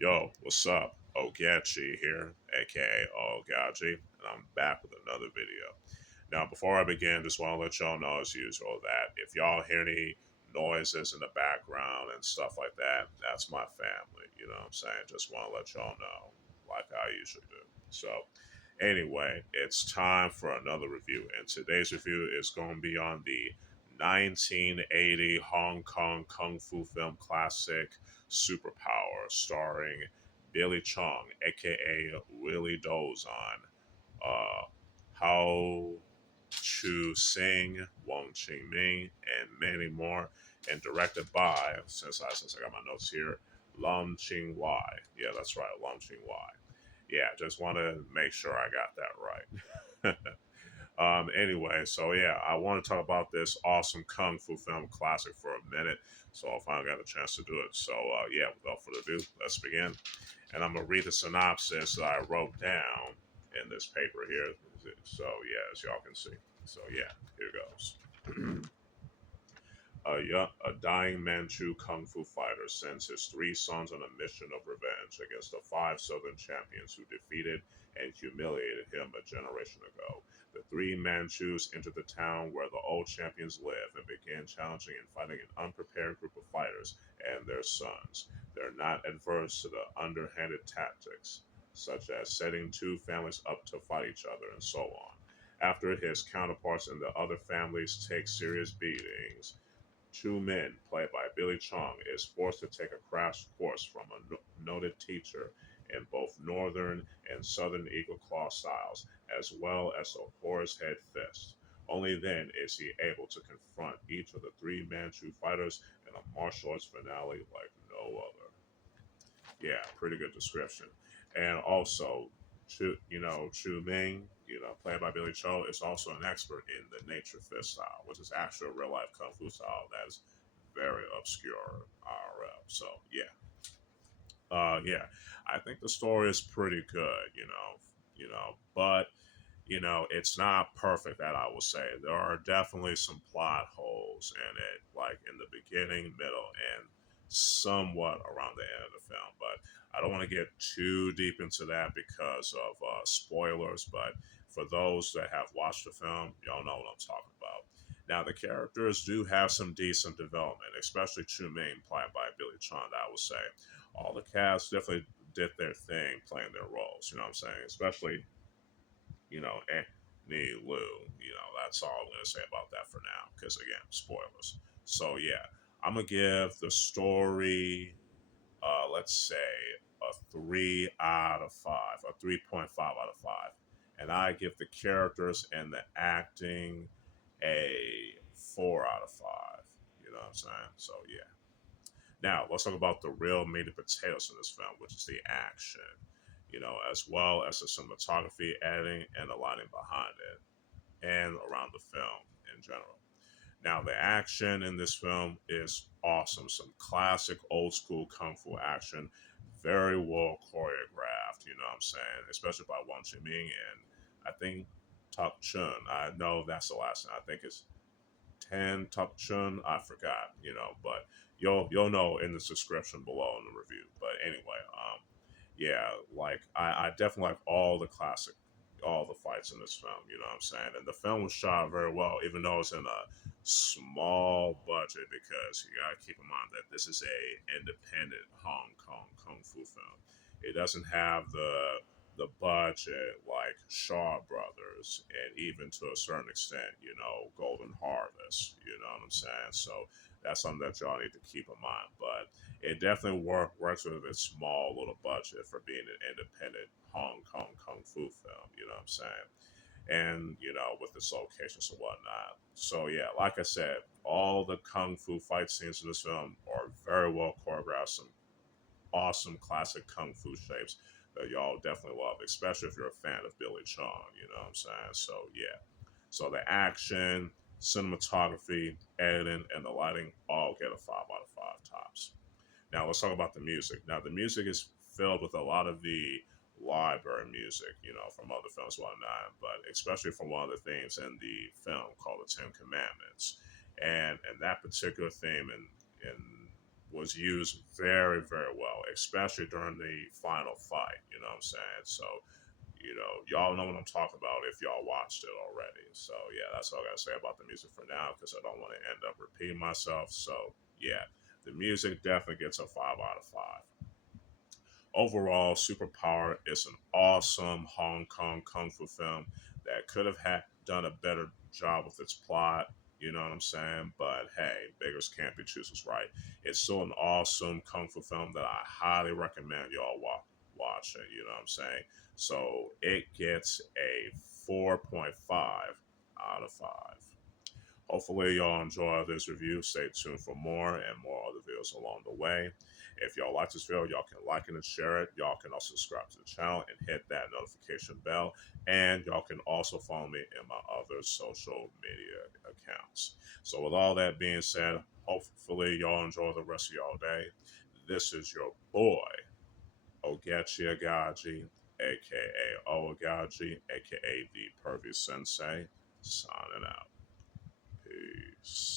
Yo, what's up? Ogechi here, aka Oaghaji, and I'm back with another video. Now, before I begin, just want to let y'all know, as usual, that if y'all hear any noises in the background and stuff like that, that's my family. You know what I'm saying? Just want to let y'all know, like I usually do. So, anyway, it's time for another review, and today's review is going to be on the 1980 Hong Kong kung fu film classic Superpower, starring Billy Chong, aka Willy Dozan, uh, How Chiu-Sing, Wong Ming, and many more, and directed by, since I got my notes here, Chin-Wai. Yeah, that's right, Chin-Wai. Yeah, just want to make sure I got that right. Anyway, so yeah, I want to talk about this awesome kung fu film classic for a minute. So I finally got a chance to do it. So yeah, without further ado, let's begin. And I'm gonna read the synopsis that I wrote down in this paper here. So yeah, as y'all can see. So yeah, here goes. A dying Manchu kung fu fighter sends his three sons on a mission of revenge against the five southern champions who defeated and humiliated him a generation ago. The three Manchus enter the town where the old champions live and begin challenging and fighting an unprepared group of fighters and their sons. They're not adverse to the underhanded tactics, such as setting two families up to fight each other and so on. After his counterparts in the other families take serious beatings, Chu Min, played by Billy Chong, is forced to take a crash course from a noted teacher in both Northern and Southern Eagle Claw styles, as well as the Horse Head Fist. Only then is he able to confront each of the three Manchu fighters in a martial arts finale like no other. Yeah, pretty good description. And also, Chu Ming, played by Billy Cho, is also an expert in the nature fist style, which is actually a real life kung fu style that is very obscure IRL. So yeah, I think the story is pretty good, but it's not perfect. That I will say there are definitely some plot holes in it, like in the beginning, middle, and somewhat around the end of the film. But I don't want to get too deep into that because of spoilers. But for those that have watched the film, y'all know what I'm talking about. Now, the characters do have some decent development, especially Chu Ming, played by Billy Chong. I would say all the cast definitely did their thing, playing their roles. You know what I'm saying? Especially Anthony Liu. That's all I'm gonna say about that for now, because again, spoilers. So yeah, I'm gonna give the story, let's say, a 3 out of 5, a 3.5 out of 5, and I give the characters and the acting a 4 out of 5. You know what I'm saying? So yeah. Now, let's talk about the real meat and potatoes in this film, which is the action, as well as the cinematography, editing, and the lighting behind it and around the film in general. Now, the action in this film is awesome. Some classic old school kung fu action, very well choreographed, you know what I'm saying, especially by Wong Ming and I think Tak-Cheung. I know that's the last name. I think it's Tan Tak-Cheung. I forgot, but you'll know in the description below in the review. But anyway, yeah, like I definitely like all the fights in this film. You know what I'm saying? And the film was shot very well, even though it's in a small budget, because you gotta keep in mind that this is a independent Hong Kong kung fu film. It doesn't have the budget like Shaw Brothers, and even to a certain extent, Golden Harvest. You know what I'm saying? So that's something that y'all need to keep in mind. But it definitely works with its small little budget for being an independent Hong Kong kung fu film. You know what I'm saying? And with its locations and whatnot. So yeah, like I said, all the kung fu fight scenes in this film are very well choreographed. Some awesome classic kung fu shapes that y'all definitely love, especially if you're a fan of Billy Chong. You know what I'm saying? So yeah. So the action, cinematography, editing, and the lighting all get a 5 out of 5 tops. Now let's talk about the music. Now the music is filled with a lot of the library music, from other films and whatnot, but especially from one of the themes in the film called The Ten Commandments. And that particular theme in was used very, very well, especially during the final fight. You know what I'm saying? So, y'all know what I'm talking about if y'all watched it already. So, yeah, that's all I gotta say about the music for now because I don't want to end up repeating myself. So, yeah, the music definitely gets a 5 out of 5. Overall, Superpower is an awesome Hong Kong kung fu film that could have done a better job with its plot. You know what I'm saying? But hey, beggars can't be choosers, right? It's still an awesome kung fu film that I highly recommend y'all watch it. You know what I'm saying? So it gets a 4.5 out of 5. Hopefully, y'all enjoy this review. Stay tuned for more and more other videos along the way. If y'all like this video, y'all can like it and share it. Y'all can also subscribe to the channel and hit that notification bell. And y'all can also follow me in my other social media accounts. So, with all that being said, hopefully, y'all enjoy the rest of y'all day. This is your boy, Ogechi Aghaji, aka Oaghaji, aka the Pervy Sensei, signing out. Peace.